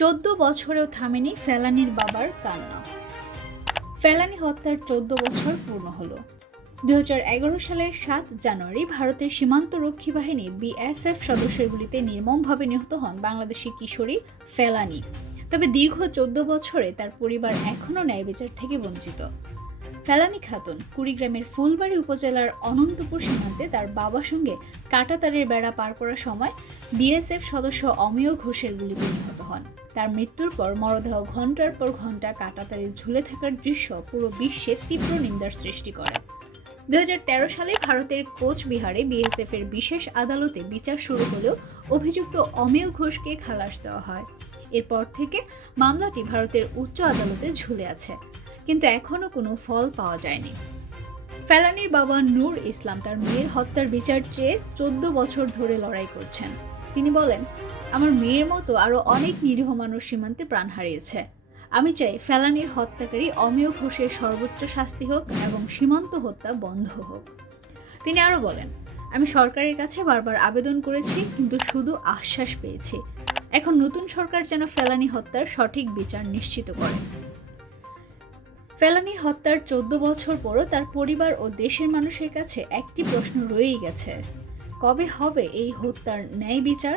14 বছরেও থামেনি ফেলানীর বাবার কান্না। ফেলানী হত্যার 14 বছর পূর্ণ হলো। 2011 সালের 7 জানুয়ারি ভারতের সীমান্তরক্ষী বাহিনী বিএসএফ সদস্যের গুলিতে নির্মমভাবে নিহত হন বাংলাদেশি কিশোরী ফেলানী। তবে দীর্ঘ 14 বছরে তার পরিবার এখনও ন্যায় বিচার থেকে বঞ্চিত। ফেলানী খাতুন কুড়িগ্রামের ফুলবাড়ী উপজেলার অনন্তপুর সীমান্তে তার বাবার সঙ্গে কাঁটাতারের বেড়া পার করার সময় বিএসএফ সদস্য অমেয় ঘোষের গুলিতে নিহত হন। তার মৃত্যুর পর মরদেহ ঘণ্টার পর ঘণ্টা কাঁটাতারে ঝুলে থাকার দৃশ্য পুরো বিশ্বে তীব্র নিন্দার সৃষ্টি করে। 2013 সালে ভারতের কোচবিহারে বিএসএফ এর বিশেষ আদালতে বিচার শুরু হলেও অভিযুক্ত অমেয় ঘোষকে খালাস দেওয়া হয়। এরপর থেকে মামলাটি ভারতের উচ্চ আদালতে ঝুলে আছে, কিন্তু এখনও কোনো ফল পাওয়া যায়নি। ফেলানীর বাবা নূর ইসলাম তার মেয়ের হত্যার বিচার চেয়ে 14 বছর ধরে লড়াই করছেন। তিনি বলেন, আমার মেয়ের মতো আরও অনেক নিরীহ মানুষ সীমান্তে প্রাণ হারিয়েছে। আমি চাই ফেলানীর হত্যাকারী অমেয় ঘোষের সর্বোচ্চ শাস্তি হোক এবং সীমান্ত হত্যা বন্ধ হোক। তিনি আরও বলেন, আমি সরকারের কাছে বারবার আবেদন করেছি, কিন্তু শুধু আশ্বাস পেয়েছি। এখন নতুন সরকার যেন ফেলানী হত্যার সঠিক বিচার নিশ্চিত করে। ফেলানী হত্যার 14 বছর পরও তার পরিবার ও দেশের মানুষের কাছে একটি প্রশ্ন রয়েই গেছে, কবে হবে এই হত্যার ন্যায় বিচার?